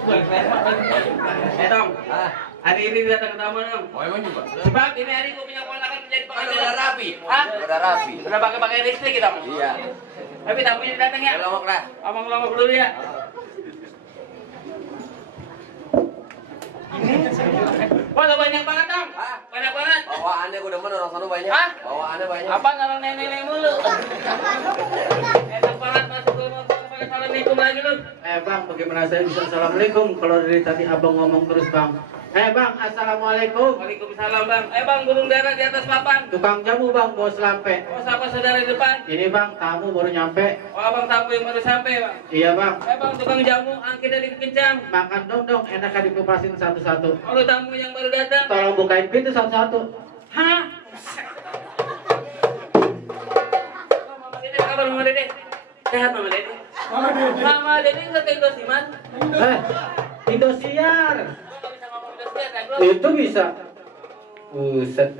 Dong, hari ini datang ke tamu dong. Oh emang juga? Sebab ini hari gue punya ponakan menjadi pengajar. Udah rapi. Hah? Udah rapi. Udah pakai listrik kita. Iya. Tapi tamunya datang ya. Lomok lah. Omong-omong dulu ya. Wah, udah banyak banget dong. Hah? Banyak banget. Bawaannya gue demen orang sana banyak. Hah? Bawaannya banyak. Apa orang nenek-nenek mulu? Enak banget masuk ke rumah gua pakai assalamualaikum lagi lu. Bang, bagaimana saya bisa assalamualaikum kalau dari tadi abang ngomong terus bang. Bang, assalamualaikum. Waalaikumsalam bang. Bang, gulung darah di atas papan. Tukang jamu bang, bawa selampe. Oh, siapa saudara di depan? Ini bang, tamu baru nyampe. Oh, abang tamu yang baru sampai bang. Iya bang. Bang, tukang jamu, angkitnya dikencang. Makan dong, enak dikupasin satu-satu. Kalau tamu yang baru datang. Tolong bukain pintu satu-satu. Hah? Mama Dede, kabar Mama Dede? Sehat Mama Dede? Mama Dede nggak ke Indosiar? Indosiar. Gua nggak bisa ngomong Indosiar kan? Gua Itu bisa. Buset.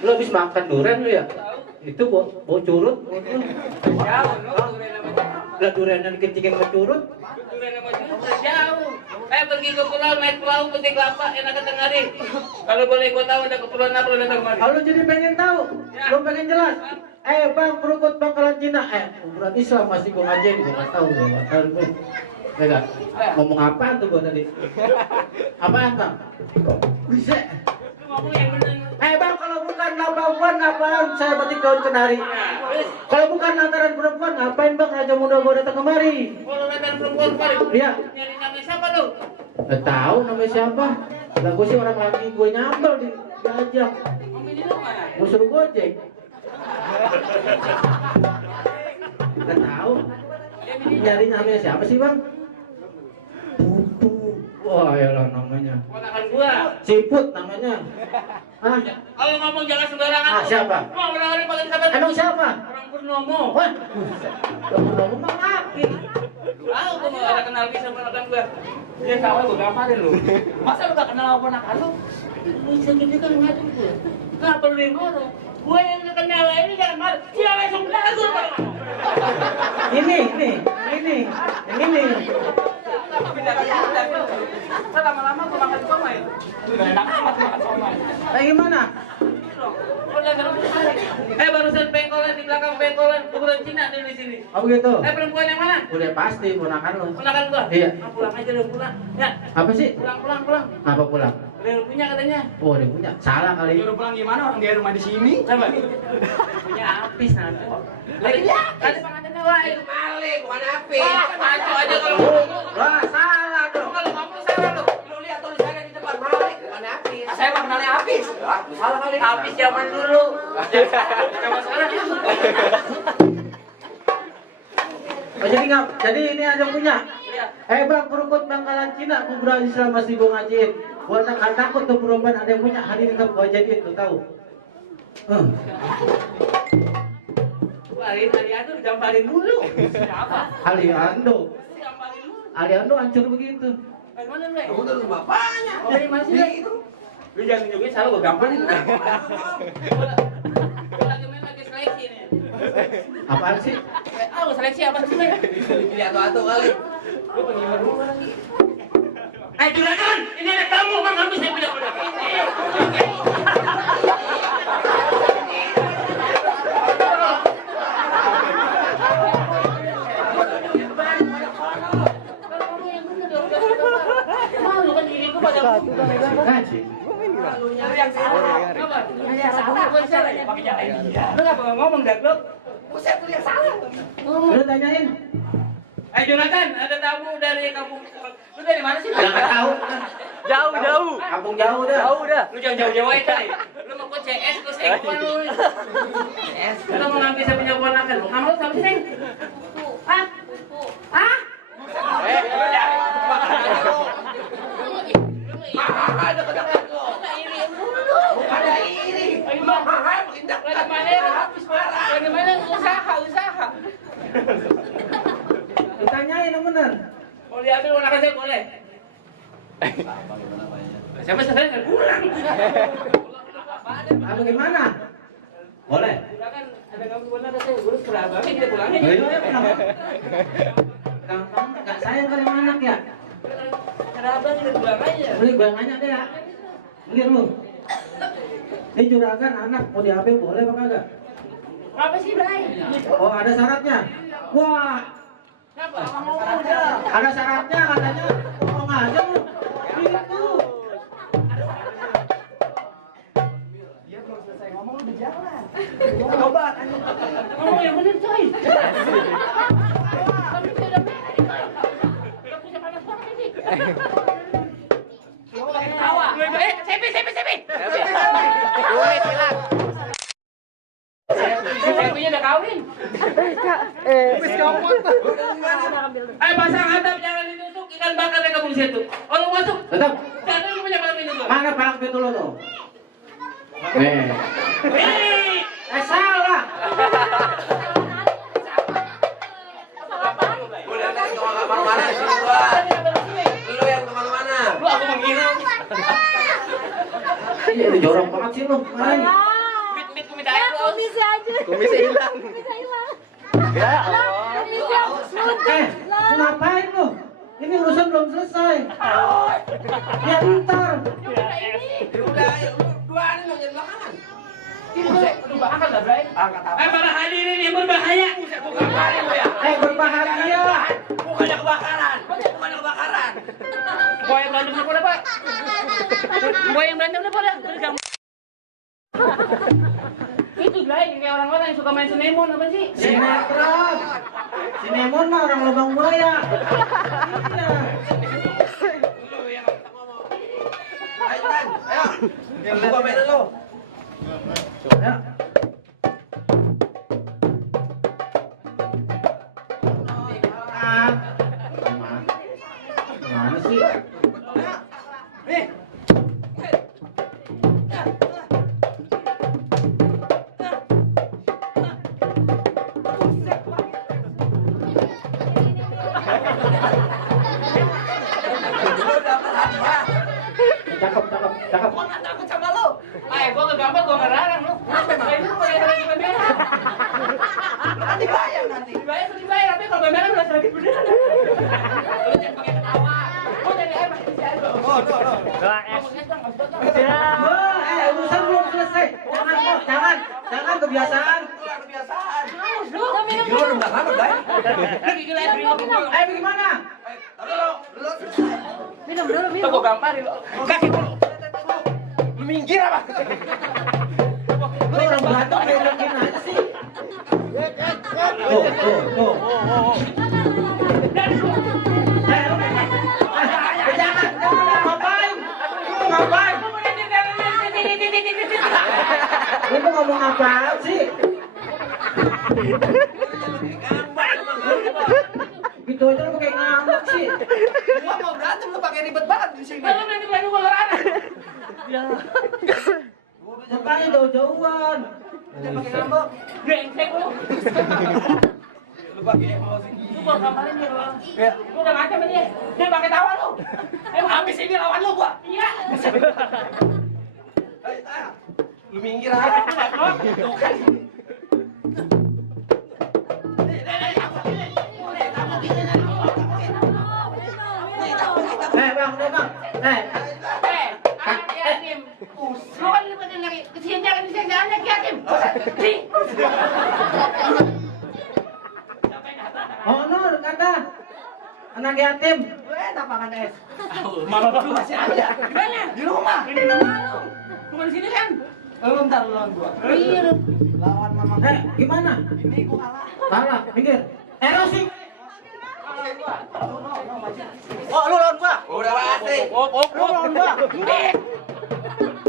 Lu habis makan durian lu ya? tahu. Itu bau curut. Jauh, lu durian sama jauh. Lah duriannya dikencingin ke curut. Durian sama jauh, jauh. Pergi ke pulau, naik perahu, petik kelapa, enak ke tengah hari. Kalau boleh gua tahu ada keperluan apa lu datang kemari? Kalau jadi pengen tahu, Ya. lu pengen jelas. Bang, perukut bakalan Cina. Ukuran Islam masih gua ngajain, gua nggak tahu, gua nggak tahu. Enggak. Ngomong apaan tuh gua tadi? Apaan bang? Bisa. Lu ngomong yang bener. Bang, kalau bukan perempuan ngapain saya batik daun kenari? Terus, Kalau bukan lantaran perempuan ngapain bang raja muda gua datang kemari? kalau datang perempuan kemari, Iya. nyari nama siapa lu? Nggak tahu namanya siapa. Lah gua sih orang lagi gue nyambel diajak. Om ini lu mana? Gua suruh gojek. Nggak tahu. Dia ini Nyari namanya siapa sih bang? Putu. Wah yalah namanya. ponakan gua. Ciput namanya. Hah? Kalau ngomong jangan sembarangan. Siapa? Mau orang-orang pakai sabar. Emang siapa? Orang Purnomo. Wah. Ngomong mah laki. Tahu gua mau ada kenal bisa ponakan gua. Dia tahu gua gamparin lu. Masa lu gak kenal sama ponakan lu? Lu segini kan ngadu gua. Enggak perlu ngoro. Gua yang kenal ini jangan malu. Dia langsung lagu. Ini. Yang ini. Lama-lama gua makan somai. Udah enak amat makan somai. Gimana? Barusan pengkolan di belakang pengkolan kuburan Cina di sini. Oh begitu. Perempuan yang mana? Udah pasti ponakan lu. Ponakan gua. Iya. Pulang aja dong pulang. Ya. Apa sih? Pulang. Apa pulang? Ada yang punya katanya. Oh dia punya. Salah kali. Nyuruh pulang gimana orang dia rumah di sini? Coba. Punya apis nanti. Lagi tadi pengantinnya wah itu Malik, bukan api. ngaco aja kalau ngomong. Wah salah dong. Kalau ngomong salah tuh. Lu lihat tulisannya di depan Malik, bukan api. Saya mah kenalnya Apis. Salah kali. Apis zaman dulu. Zaman sekarang. Oh jadi ngap? Jadi ini aja punya. Iya. Bang, perukut bangkalan Cina, kuburan Islam masih gua ngajiin. Gua tak takut tuh perempuan ada yang punya, hari ini gua jadiin tuh tahu. Aliando digamparin dulu. Siapa? Aliando. Digamparin dulu. Aliando hancur begitu. Dari mana lu? Kamu tuh bapaknya. Dari mana sih? Itu. Lu jangan nunjukin salah gua gamparin. Gua lagi seleksi nih. Apaan sih? Seleksi apa sih? Lihat tuh kali. Gua pengibar dulu lagi. Juragan, ini ada tamu bang, habis saya punya ponakan. Malu kan diriku pada Ngaji. yang salah. Apa? Yang salah, gua salah ya. Pakai jalan dia. Lu ngapa ngomong dah, Blok? Buset tuh yang salah. Lu tanyain. Jonathan, ada tamu dari kampung. Lu dari mana sih? Nggak tahu. Jauh. Kampung jauh dah. dah. Lu jangan jauh-jauh aja, Tay. Lu mau ke CS, ke Sekwan lu. CS. Lu mau ngambil saya punya ponakan lu. Kamu sama sih, Neng? Hah? Hah? Ada kedekat lo. Ada iri. Bagaimana usaha? Lu tanyain yang bener. Mau diambil ponakan saya boleh? Siapa saya nggak pulang. Apa gimana? Boleh. Silakan ada kamu ponakan saya urus kerabatnya kita pulangin. Gampang, nggak sayang kali sama anak ya? Ada apa sih buang aja? Beli bayangannya deh ya. Minggir lu. Ini juragan anak mau diambil boleh apa kagak? Apa sih, Bray? Oh ada syaratnya. Wah Kenapa? ada syaratnya katanya. Ngomong aja lu. Gitu. Dia belum selesai ngomong udah jalan. Coba tanya. Ngomong yang bener, coy. Kamu udah merah nih, coy. Kamu udah panas banget sih. Kamu lagi ketawa. Sepi. Duit hilang. Sepinya udah kawin. Wis ngomong tuh. Ayo pasang hadap, jangan ditusuk ikan bakar yang kamu di situ. Kalau masuk, Tetap. jangan lu punya malam ini tuh. Mana palang pintu lu tuh? Wih, Salah. Udah dari kemana-mana sih gua. Lu yang kemana-mana. lu aku mengira. Iya lu jorok banget sih lu. Mana? Mit ku minta air lu. Kumisnya aja. Kumisnya hilang. Kumisnya hilang. Ya. Kumisnya luntur. Lu ngapain lu? Ini urusan belum selesai. Ya ntar. Udah, lu dua nih lu yang belakangan. Aduh, angkat lah, Bray. Angkat apa? Para hadirin yang berbahaya. Bukan kemarin lu ya. Berbahagia. Bukannya kebakaran. Bukannya kebakaran. Gua yang berantem udah pada, Pak. Gua yang berantem udah pada. Terus kamu. Itu, Bray, kayak orang-orang yang suka main sinemon apa sih? Sinetron. Sinemon mah orang lubang buaya. Iya. Lu yang kita ngomong. Ayo, Tan. Ayo. Yang gua mainan lu. Ya. Mana sih? Nih. Lu dapat hadiah. Cakep. Gua nggak takut sama lu. Ayo, gua nggak gampang, gua nggak larang lu. Ayo, lu pakai lagi kamera. Nanti bayar nanti. Dibayar, tapi kalau kamera udah sakit beneran. Lu jangan pakai ketawa. Gua dari air masih bisa air. Oh, no. Ngomongnya dong, Mas Toto. Wah, urusan belum selesai. Jangan kebiasaan. Itulah kebiasaan. Lu minum Lu udah lama, Bay. Lu gigi lagi minum. Ayo bagaimana? Lu selesai. minum dulu, Tuh minum. gua gamparin lu. Kaki dulu. Lu minggir apa? Lu orang berantem belokin aja sih. Tuh. Jangan ngapain? Lu ngapain? Lu mau ngomong apaan sih? Gitu aja lu pakai ngambek sih. Gua mau berantem lu pakai ribet banget di sini. Lu nanti main gua larang. Makanya jauh-jauhan. Jangan pakai ngambek. Brengsek lu. Lu pakai emosi. Lu gua gamparin dia lu. Lu udah ngaca sama dia. Dia pakai tawa lu. Ayo habis ini lawan lu gua. Iya. Ayo, Taya. Lu minggir aja. Tuh kan. Bang. Anak yatim. Lu kan lu pada lagi kesian jangan disiksa anak yatim. Sih. Honor kata anak yatim. Enak makan es. Mama baru masih ada. Di mana? Di rumah. Di rumah lu. Bukan di sini kan? Lu ntar lu lawan gua. Iya. Lawan mama. Gimana? Ini gua kalah. Salah, minggir. Erosi. Oh, lu lawan gua. Udah pasti. Lu lawan gua.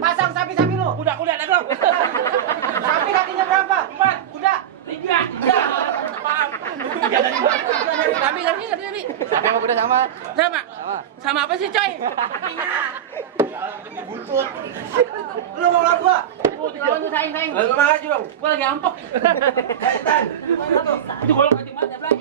Pasang sapi-sapi lu. Kuda ada dong. Sapi kakinya berapa? 4. Kuda 3. Paham. 3 dari mana? Sapi. Sapi sama kuda sama. Sama apa sih, coy? Lu mau lawan gua? Lawan tuh saing. Lu maju dong. Gua lagi ampok. Ayo, Tan. Itu golok kencing banget ya, Blay.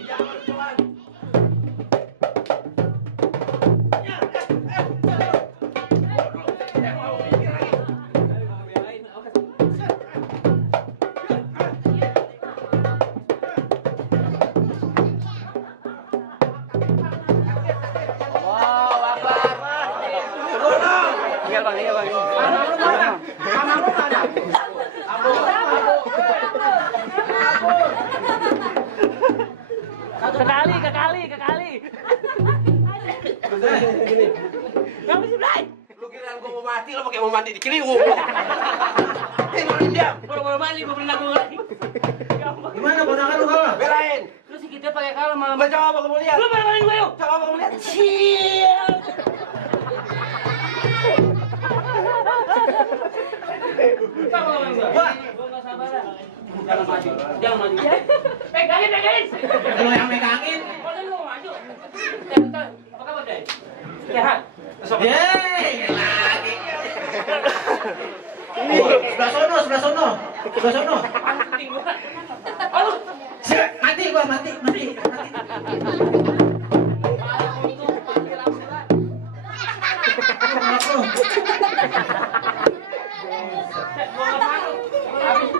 Wow. Tinggal bang, tinggal bang. Anak lu mana? Anak lu mana? Kekali. Kamu sih, Blay? Lu kira gua mau mati, lu pakai mau mandi di Ciliwung. Tinggalin diam. Baru mandi, gue pernah gue lagi. Gimana ponakan lu kalah? Belain. Lu si kita pakai kalah malam. Baca apa kamu lihat? Lu mana gue yuk? Coba apa kamu lihat? Sial. Sama lawan gua. Wah, gua enggak sabar. Jangan maju. Jangan maju. Pegangin. Lu yang megangin. Kok lu mau maju? Apa kabar, Dai? Sehat. Yeay, lagi. Sebelah sono. Anjing gua. Aduh. Mati gua, mati.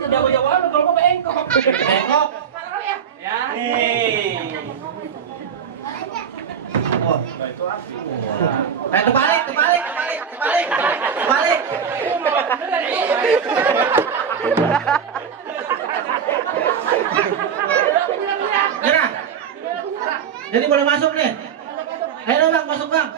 Jauh-jauhan lu kalau gua bengkok. Bengkok. Ya. Oh. Terbalik. Nyerah. Jadi boleh masuk nih. Ayo bang, masuk bang.